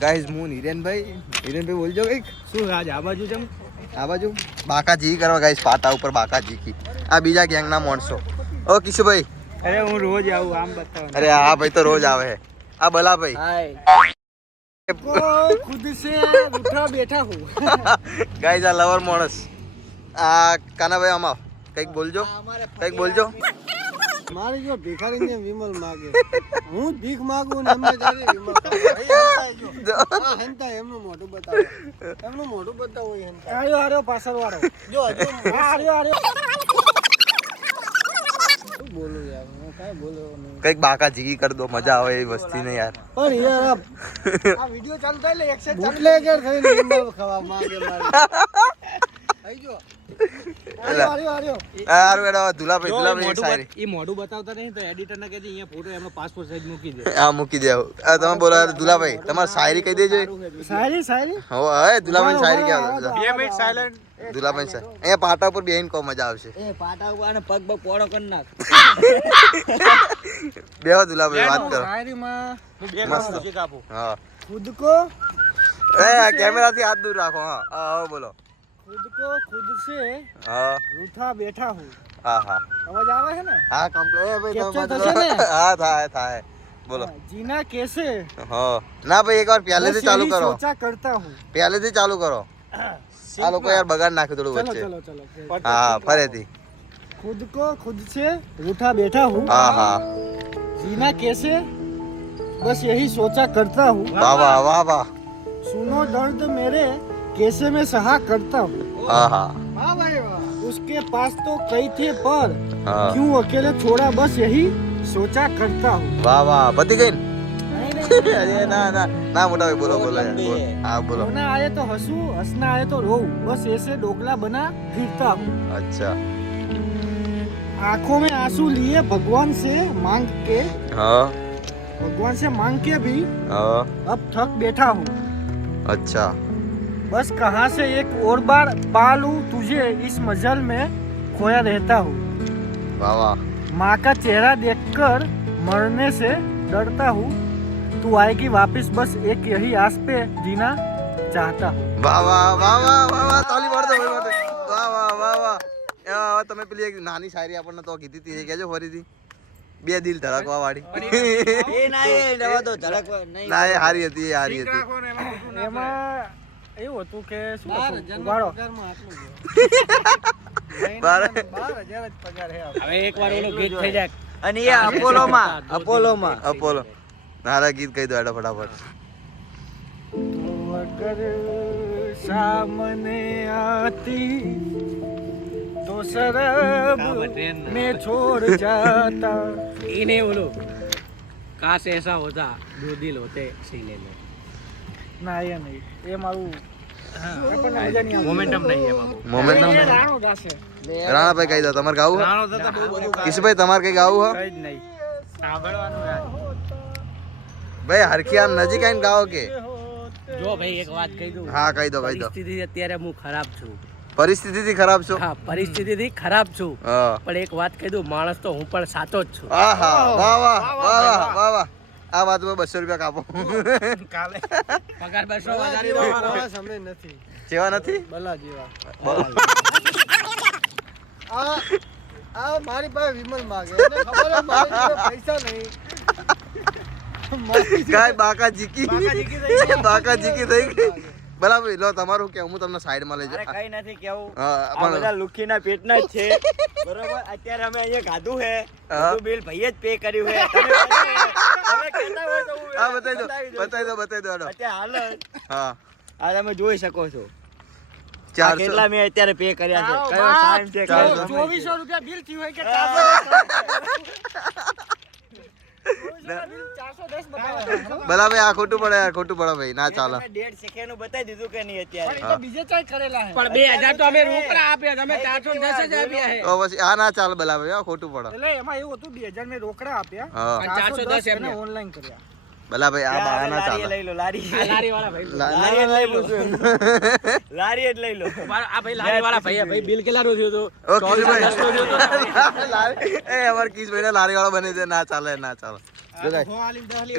Guys હું હિરેનભાઈ બોલજો કંઈક શું આજ આ બાજુ જેમ આ બાજુ બાકાજી કરવા ગાઈઝ પાટા ઉપર બાકાજી કી આ બીજા ગેંગના માણસો ઓ કિશુભાઈ અરે હું રોજ આવું આમ બતાવો અરે આ ભાઈ તો રોજ આવે છે આ બલાભાઈ હાય ખુદ સે ઉઠા બેઠા હું ગાઈઝ આ લવર માણસ આ કાનાભાઈ આમાં કંઈક બોલજો મારે જો ભિખારીને વિમલ માગે હું ભીખ માંગુ ને એમને જારે વિમલ આ હંતા એમનું મોઢું બતાવો હંતા આર્યો પાછળ વાળો જો આર્યો શું બોલું યાર હું કાઈ બોલ્યો નહીં કંઈક બાકા જીગી કર દો મજા આવે એવી વસ્તી ને યાર પણ યાર આ વિડિયો ચાલુ થાય એટલે એક્સેસ બુટલેગર થઈને વિમલ ખાવા માંગે મારે આઈ જો મોઢું બતાવતા નહીં તો એડિટર ને કહેજે અહીંયા ફોટો એમાં પાસપોર્ટ સાઈઝ મૂકી દે હા મૂકી દે તમે બોલો દુલાભાઈ તમારી શાયરી કહી દેજો શાયરી હો હે દુલાભાઈ શાયરી કે આવતો 2 મિનિટ સાયલેન્ટ દુલાભાઈ શાયરી અહીંયા પાટા ઉપર બેહીને કો મજા આવશે એ પાટા ઉપર અને પગ પોળો કરી નાખ બેહો દુલાભાઈ વાત કરો શાયરીમાં હું બે મસ્ત મૂકી કાપું હા ખુદ કો એ કેમેરા થી હાથ દૂર રાખો હા બોલો खुद को खुद से हाँ रूठा बैठा हूँ हाँ हाँ आवाज आवे है ना हाँ कंप्लेन भाई कैप्चर થશે ને हाँ था बोलो जीना कैसे हाँ ना भाई एक बार पहले से चालू करो सोचा करता हूँ पहले से चालू करो આ લોકો યાર બગાડ નાખે થોડું વચ્ચે चलो હા ફરીથી खुद को खुद से रूठा बैठा हूँ हाँ हाँ जीना कैसे बस यही सोचा करता हूँ वाह वाह वाह वाह सुनो दर्द मेरे कैसे मैं सहा करता हूँ हाँ हाँ उसके पास तो कई थे पर हाँ क्यों अकेले छोड़ा बस यही सोचा करता हूँ वाह वाह पति गई अरे ना मोटा भाई बोलो हाँ बोलो रोना आए तो हंसू हंसना आए तो रो बस ऐसे डोकला बना फिरता हूँ अच्छा आंखों में आंसू लिए भगवान से हाँ के भी हाँ अब थक बैठा हूँ अच्छा बस कहाँ से एक और बार पालूं तुझे इस मजल में खोया रहता हूँ वाह वाह माँ का चेहरा देखकर मरने से डरता हूँ तू आएगी वापस बस एक यही आस पे जीना चाहता हूँ વાહ વાહ વાહ વાહ વાહ વાહ તાલી પાડ દો ભાઈ માટે વાહ વાહ વાહ વાહ તમે પેલી એક નાની શાયરી આપણને તો કીધી હતી એ કહેજો ફરીથી બે દિલ ધડકવા વાળી એ ના એ લેવા દો ધડકવા નહીં ના એ હારી હતી એમાં એવું હતું કે શું ઉભારો 12,000 જ પગાર હે હવે એકવાર ઓલો ગીત થઈ જાય અને એ અપોલો નારા ગીત કહી દો એડો ફટાફટ अगर सामने आती तो शराब में छोड़ जाता इन्हें बोलो काश ऐसा होता दो दिल होते सी ले लो ना ये नहीं ये मारू मोमेंटम नहीं है बाबू મોમેન્ટમ રાણાભાઈ કહી દો તમારે ગાવું કિશુભાઈ તમારે કઈ ગાવું હો કઈ જ નહીં સાંભળવાનું યાર ભાઈ હરખી આમ નજીક આવીને ગાઓ કે જો ભાઈ એક વાત કહી દઉં હા કહી દો પરિસ્થિતિ અત્યારે હું ખરાબ છું પરિસ્થિતિથી ખરાબ છો હા પરિસ્થિતિથી ખરાબ છું હા પણ એક વાત કહી દઉં માણસ તો હું પણ સાચો જ છું આહા વાહ વાહ વાહ વાહ વાહ વાહ આ વાત પર 200 રૂપિયા કાપો કાલે પગાર 200 વધારી દો મારો સમય નથી જેવા નથી બલા જેવા આ મારી પાસે વિમલ માગે એને ખબર છે મારી પાસે પૈસા નહીં કાય બાકા જીકી થઈ ગઈ બરાબર લો તમારું કે હું તમને સાઈડ માં લઈ જાઉં કઈ નથી કેવું હા આ બધા લુખીના પેટના જ છે બરોબર અત્યારે અમે અહીંયા ખાધું છે બધું બિલ ભાઈએ જ પે કર્યું છે તમે કહેતા હોય તો હું હા બતાવી દો અત્યારે હાલ હા આ તમે જોઈ શકો છો 400 કેટલા મેં અત્યારે પે કર્યા છે કયો ટાઈમ છે 2400 રૂપિયા બિલ થયું હોય કે 410 બરાબર આ ખોટું પડે ભાઈ ના ચાલે ડેટ શેખેનું બતાવી દીધું કે નહીં અત્યારે તો બીજે ચાઈ કરેલા છે પણ 2000 તો અમે રોકડા આપ્યા તમે 410 જ આપ્યા છે તો પછી આ ના ચાલે બરાબર આ ખોટું પડે એટલે એમાં એવું હતું 2000 મેં રોકડા આપ્યા હા 410 એમને ઓનલાઈન કર્યા ભલા ભાઈ આ બહાના ના ચાલે લઈ લો લારી વાળા ભાઈ લારી લઈ લો લારી જ લઈ લો આ ભાઈ લારી વાળા ભાઈ બિલ કેટલાનું થયું હતું ઓકે ભાઈ એ અમાર કિસ ભાઈને લારી વાળો બની દે ના ચાલે જો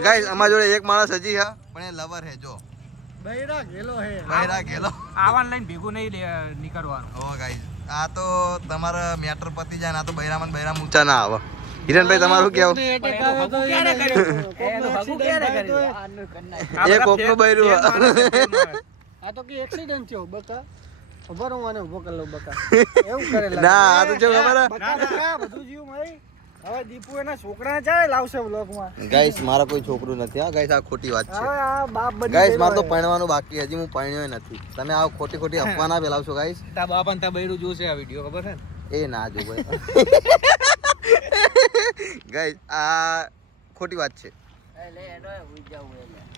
ગાઈસ અમારા જોડે એક માણસ હજી છે પણ એ લવર હે જો બૈરા ગેલો હે બૈરા ગેલો આવાન લઈને ભેગું નહીં નીકળવાનું. ઓ ગાઈસ આ તો તમારા મેટર પતી જાય ને આ તો બૈરામાં બૈરા ઊંચા ના આવે. હિરણભાઈ તમારું કેવું? એ કોકનું બૈરું હે. આ તો કે એક્સિડન્ટ થયો બકા ઉભો રહો મને ઉભો કરી લો બકા એવું કરેલા ના આ તો જો ખબર બકા બકા બધું જીવ મારી હવે દીપુ એના છોકરા ચાલે લાવશે વ્લોગમાં. ગાઈસ મારા કોઈ છોકરું નથી હા ગાઈસ આ ખોટી વાત છે. હવે આ બાપ બની ગાઈસ મારે તો પરણવાનું બાકી હજી હું પરણ્યો નથી. તમે આ ખોટી ખોટી અફવા ના ફેલાવશો ગાઈસ. તા બાપ અને તા બૈરું જોશે આ વિડિયો ખબર છે ને એ ના જો ભાઈ ગાઈસ આ ખોટી વાત છે.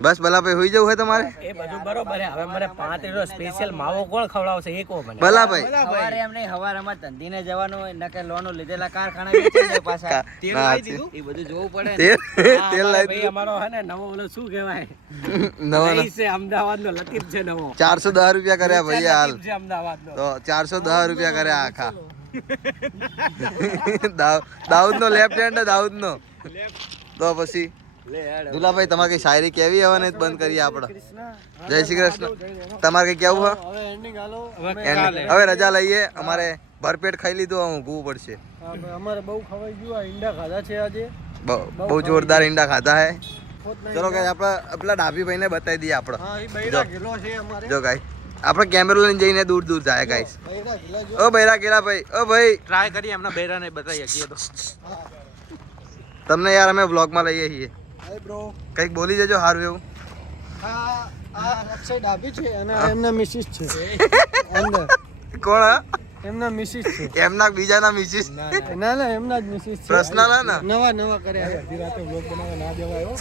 બસ ભલાભાઈ હોઈ જવું હોય તમારે એ બધું બરોબર છે. હવે મને 35 નો સ્પેશિયલ માવો કોણ ખવડાવશે એ કહો મને. ભલાભાઈ સવારે એમ નહીં હવારમાં ધંધીને જવાનું હોય નકે લોનો લીધેલા કારખાના વેચી દે પાછા તેલ લાવી દીધું એ બધું જોવું પડે ને. તેલ ભાઈ લાવી અમારો હે ને નવો ઓલો શું કહેવાય નવા રઈસ છે અમદાવાદનો લતીફ છે નવો 410 રૂપિયા કર્યા ભાઈ હાલ લતીફ છે અમદાવાદનો. તો 410 રૂપિયા કર્યા આખા દાઉદ નો લેફ્ટ હેન્ડ દાઉદ નો તો પછી દુલાભાઈ તમારે કઈ શાયરી કેવી હવે ને બંધ કરીએ આપણે. જય શ્રી કૃષ્ણ. તમારે કઈ કેવું હે? હવે એન્ડિંગ હાલો હવે રજા લઈએ. અમારે ભરપેટ ખાઈ લીધું ઊંઘવું પડશે. અમારે બહુ ખવાઈ ગયું આ ઈંડા ખાધા છે આજે બહુ જોરદાર ઈંડા ખાધા હે. ચલો ગાઈ આપણે પેલા ડાભી ભાઈને બતાવી દઈએ આપણે. હા એ બૈરા ગેલો છે અમારે જો ગાઈ આપણે કેમેરો લઈને જઈને દૂર દૂર જાય ગાઈસ. બૈરા ગેલા જો ઓ બૈરા કેલા ભાઈ ઓ ભાઈ ટ્રાય કરીએ એમના બૈરાને બતાવી શકીએ તો. તમને યાર અમે વ્લોગમાં લઈએ છીએ હાય બ્રો કંઈક બોલી જજો સારું એવું. આ અક્ષય ડાભી છે અને એમના મિસિસ છે અંદર કોણ હા? એમના મિસિસ છે એમના બીજાના મિસિસ ના ના એમના જ મિસિસ છે પર્સનલ હે ને? નવા કર્યા અડધી રાતે વ્લોગ બનાવવા ના દેવાયો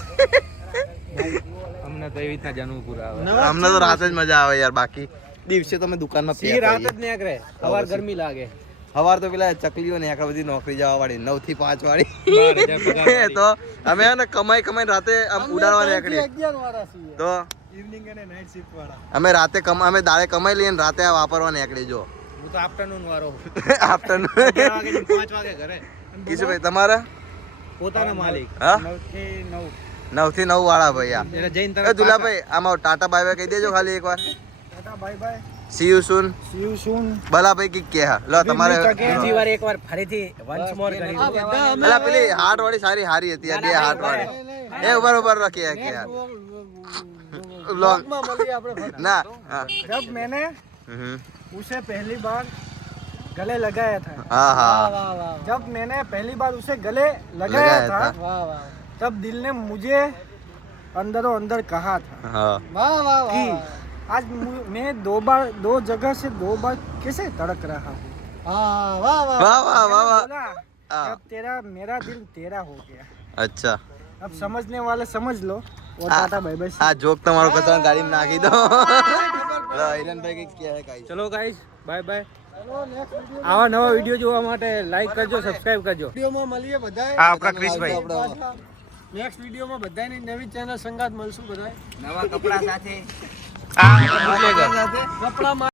અમને તો એવી રીતના જાણવું પૂરા આવે અમને તો રાત જ મજા આવે યાર. બાકી દિવસે તો અમે દુકાનમાં સી રાત જ નીકળે સવાર ગરમી લાગે સવાર તો પેલા ચકલીઓ ને આખા બધી નોકરી જવા વાળી 9 થી 5 વાળી 12,000 પગાર તો અમે હે ને કમાઈ રાતે આમ ઉડાડવા નીકળીએ 11 વાળા છીએ તો ઇવનિંગ અને નાઈટ શિફ્ટ વાળા અમે રાતે અમે દાડે કમાઈ લઈએ ને રાતે આ વાપરવા નીકળી જો હું તો આફ્ટરનૂન વાળો આફ્ટરનૂન 11 વાગે 5 વાગે ઘરે કિશુભાઈ તમારા પોતાનો માલિક હા 9 થી 9 9 થી 9 વાળા ભાઈ આ એટલે જઈને એ દુલાભાઈ આમાં ટાટા બાય બાય કહી દેજો ખાલી એકવાર. Tata bye bye see you soon. See you soon Bhalabhai કી કે હા લો તમારે બીજી વાર એકવાર ફરીથી વન્સ મોર કરી પેલા પેલી હાર્ટ વાળી હારી હતી આ બે હાર્ટ વાળી એ ઉપર રાખી કે યાર લોંગ ના હા. जब मैंने હમ. उसे पहली बार गले लगाया था હા હા जब मैंने पहली बार उसे गले लगाया लगाया था तब दिल ने मुझे अंदरों अंदर कहा था હા कि आज मैं दो जगह से 2 बार कैसे तड़क रहा हूँ વાહ વાહ વાહ વાહ बोला, हाँ। अब तेरा मेरा दिल तेरा हो गया અચ્છા अब समझने वाले समझ लो और टाटा बाय बाय આ જોક તમારો કચરા ગાડીમાં નાખી દો લો હિરણભાઈ કઈ કહે ગાઈસ. ચલો ગાઈસ બાય બાય આવા નવા વિડીયો જોવા માટે લાઈક કરજો સબસ્ક્રાઇબ કરજો વિડીયોમાં મળીએ બધાય આપણા ક્રિશભાઈ નેક્સ્ટ વિડીયોમાં બધાની નવી ચેનલ સંગાત મળશું બધાય નવા કપડા સાથે કપડામાં